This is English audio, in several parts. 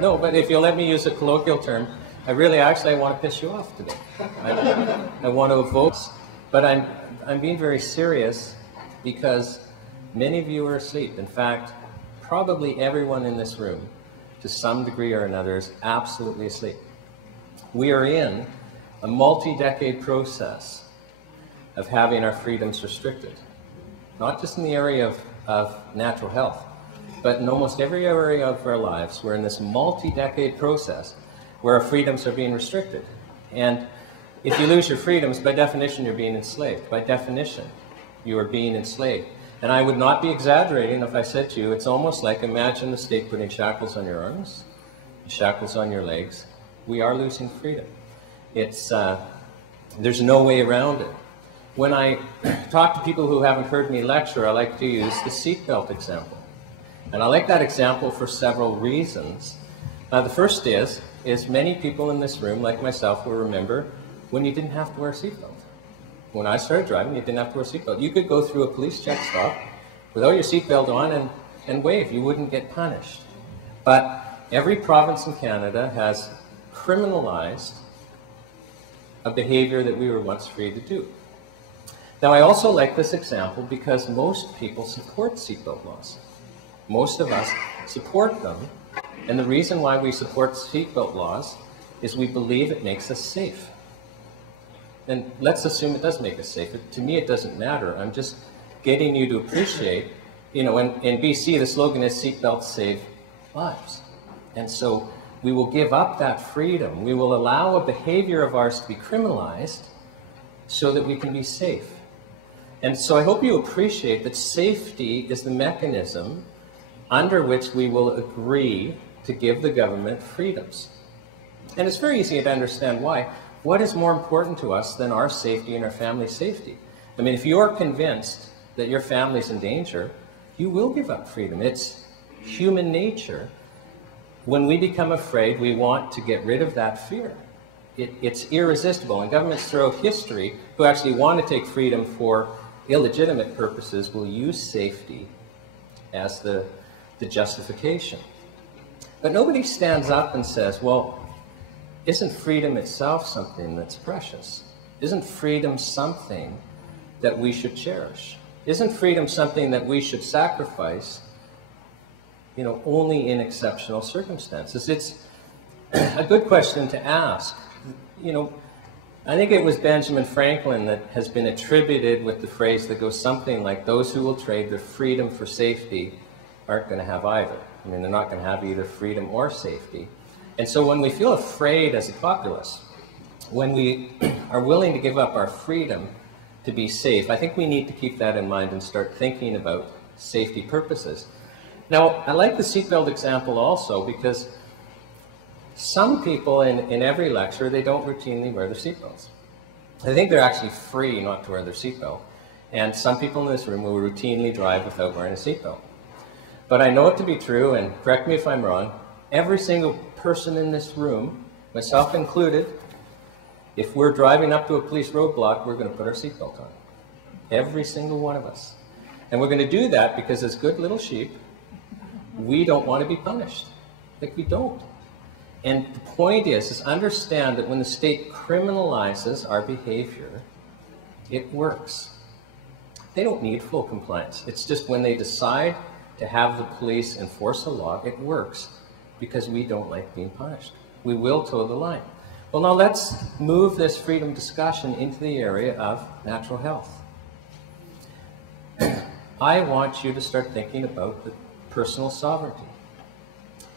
No, but if you'll let me use a colloquial term, I want to piss you off today. I want to evoke, but I'm being very serious because many of you are asleep. In fact, probably everyone in this room, to some degree or another, is absolutely asleep. We are in a multi-decade process of having our freedoms restricted, not just in the area of natural health, but in almost every area of our lives. We're in this multi-decade process where our freedoms are being restricted. And if you lose your freedoms, by definition, you're being enslaved. By definition, you are being enslaved. And I would not be exaggerating if I said to you, it's almost like, imagine the state putting shackles on your arms, shackles on your legs. We are losing freedom. There's no way around it. When I talk to people who haven't heard me lecture, I like to use the seatbelt example. And I like that example for several reasons. The first is many people in this room, like myself, will remember when you didn't have to wear a seatbelt. When I started driving, you didn't have to wear a seatbelt. You could go through a police check stop without your seatbelt on and wave. You wouldn't get punished. But every province in Canada has criminalized a behavior that we were once free to do. Now, I also like this example because most people support seatbelt laws. Most of us support them, and the reason why we support seatbelt laws is we believe it makes us safe. And let's assume it does make us safe. To me, it doesn't matter. I'm just getting you to appreciate, in BC, the slogan is seatbelts save lives. And so we will give up that freedom. We will allow a behavior of ours to be criminalized so that we can be safe. And so I hope you appreciate that safety is the mechanism under which we will agree to give the government freedoms. And it's very easy to understand why. What is more important to us than our safety and our family's safety? I mean, if you're convinced that your family's in danger, you will give up freedom. It's human nature. When we become afraid, we want to get rid of that fear. It's irresistible. And governments throughout history who actually want to take freedom for illegitimate purposes will use safety as the justification. But nobody stands up and says, well, isn't freedom itself something that's precious? Isn't freedom something that we should cherish? Isn't freedom something that we should sacrifice, only in exceptional circumstances? It's a good question to ask. I think it was Benjamin Franklin that has been attributed with the phrase that goes something like, those who will trade their freedom for safety aren't going to have either. I mean, they're not going to have either freedom or safety. And so when we feel afraid as a populace, when we are willing to give up our freedom to be safe, I think we need to keep that in mind and start thinking about safety purposes. Now, I like the seatbelt example also because some people in every lecture, they don't routinely wear their seatbelts. I think they're actually free not to wear their seatbelt. And some people in this room will routinely drive without wearing a seatbelt. But I know it to be true, and correct me if I'm wrong, every single person in this room, myself included, if we're driving up to a police roadblock, we're going to put our seatbelt on. Every single one of us. And we're going to do that because as good little sheep, we don't want to be punished. Like, we don't. And the point is understand that when the state criminalizes our behavior, it works. They don't need full compliance. It's just when they decide to have the police enforce a law, it works because we don't like being punished. We will toe the line. Well, now let's move this freedom discussion into the area of natural health. I want you to start thinking about the personal sovereignty.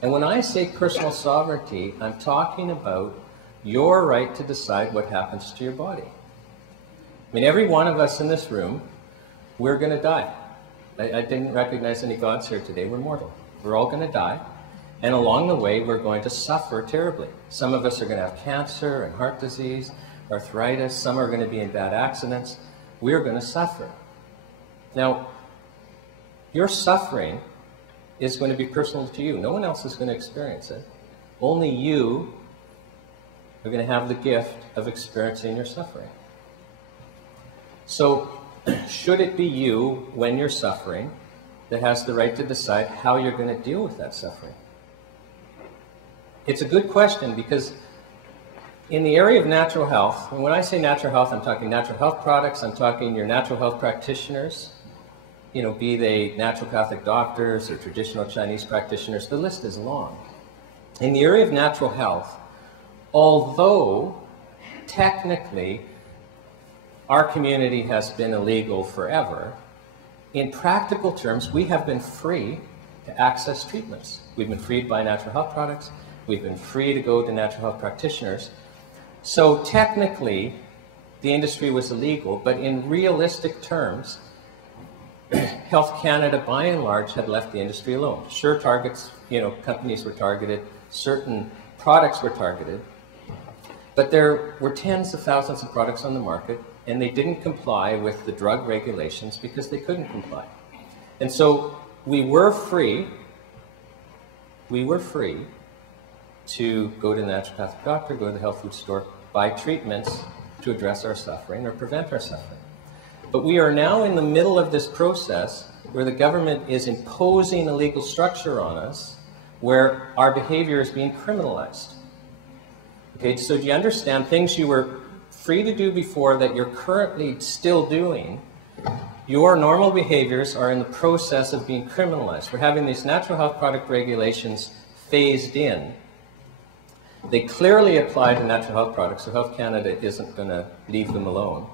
And when I say personal sovereignty, I'm talking about your right to decide what happens to your body. I mean, every one of us in this room, we're going to die. I didn't recognize any gods here today. We're mortal. We're all going to die. And along the way, we're going to suffer terribly. Some of us are going to have cancer and heart disease, arthritis. Some are going to be in bad accidents. We're going to suffer. Now, your suffering is going to be personal to you. No one else is going to experience it. Only you are going to have the gift of experiencing your suffering. So, should it be you, when you're suffering, that has the right to decide how you're going to deal with that suffering? it's a good question, because in the area of natural health, and when I say natural health, I'm talking natural health products, I'm talking your natural health practitioners, you know, be they naturopathic doctors or traditional Chinese practitioners, the list is long. In the area of natural health, although technically our community has been illegal forever, in practical terms, we have been free to access treatments. We've been free to buy natural health products. We've been free to go to natural health practitioners. So technically, the industry was illegal, but in realistic terms, Health Canada, by and large, had left the industry alone. Sure, targets, you know, companies were targeted, certain products were targeted, but there were tens of thousands of products on the market, and they didn't comply with the drug regulations because they couldn't comply. And so we were free to go to the naturopathic doctor, go to the health food store, buy treatments to address our suffering or prevent our suffering. But we are now in the middle of this process where the government is imposing a legal structure on us where our behavior is being criminalized. Okay, so do you understand things you were free to do before that you're currently still doing? Your normal behaviors are in the process of being criminalized. We're having these natural health product regulations phased in. They clearly apply to natural health products, so Health Canada isn't going to leave them alone.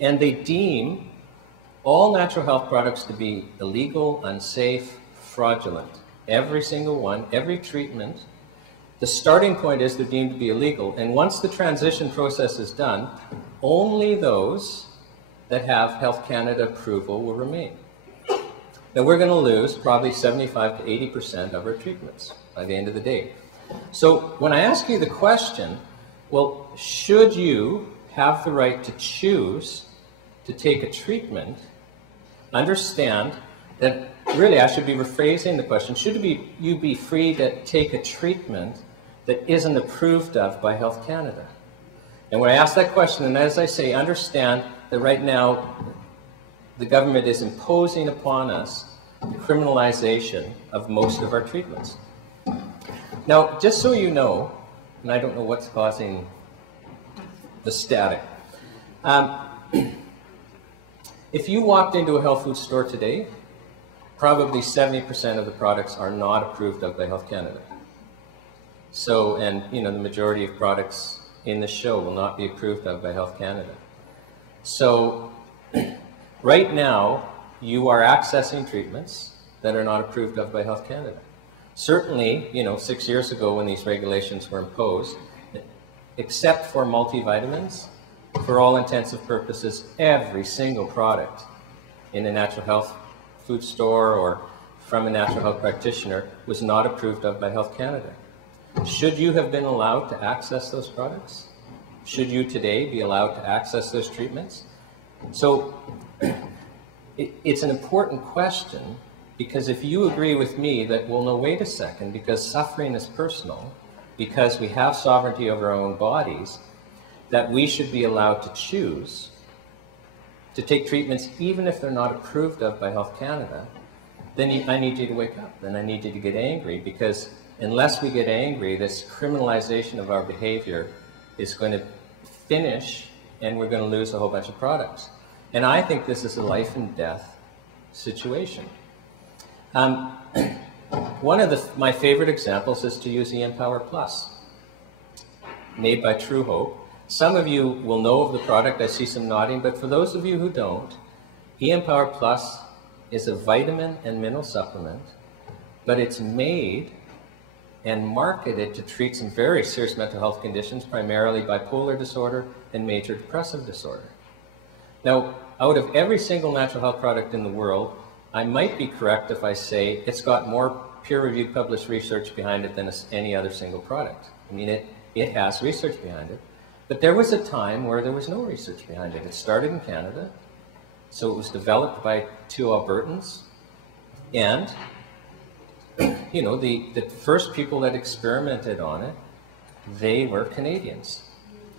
And they deem all natural health products to be illegal, unsafe, fraudulent. Every single one, every treatment. The starting point is they're deemed to be illegal. And once the transition process is done, only those that have Health Canada approval will remain. Now we're going to lose probably 75 to 80% of our treatments by the end of the day. So when I ask you the question, well, should you have the right to choose to take a treatment, understand that really I should be rephrasing the question. Should you be free to take a treatment that isn't approved of by Health Canada? And when I ask that question, and as I say, understand that right now the government is imposing upon us the criminalization of most of our treatments. Now, just so you know, and I don't know what's causing the static. If you walked into a health food store today, probably 70% of the products are not approved of by Health Canada. So, and you know, the majority of products in the show will not be approved of by Health Canada. So, right now, you are accessing treatments that are not approved of by Health Canada. Certainly, you know, 6 years ago when these regulations were imposed, except for multivitamins, for all intensive purposes, every single product in a natural health food store or from a natural health practitioner was not approved of by Health Canada. Should you have been allowed to access those products? Should you today be allowed to access those treatments? So it's an important question, because if you agree with me that, well, no, wait a second, because suffering is personal, because we have sovereignty over our own bodies, that we should be allowed to choose to take treatments even if they're not approved of by Health Canada, then I need you to wake up. Then I need you to get angry, because unless we get angry, this criminalization of our behavior is going to finish and we're going to lose a whole bunch of products. And I think this is a life and death situation. One of my favorite examples is to use Empower Plus, made by True Hope. Some of you will know of the product. I see some nodding, but for those of you who don't, Empower Plus is a vitamin and mineral supplement, but it's made and marketed to treat some very serious mental health conditions, primarily bipolar disorder and major depressive disorder. Now, out of every single natural health product in the world, I might be correct if I say it's got more peer-reviewed published research behind it than any other single product. I mean, it has research behind it. But there was a time where there was no research behind it. It started in Canada, so it was developed by two Albertans, and you know, the first people that experimented on it, they were Canadians.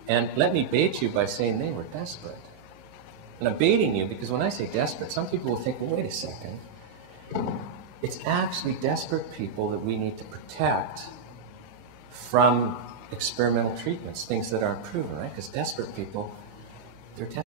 And let me bait you by saying they were desperate. And I'm baiting you because when I say desperate, some people will think, well, wait a second. It's actually desperate people that we need to protect from experimental treatments, things that aren't proven, right? Because desperate people, they're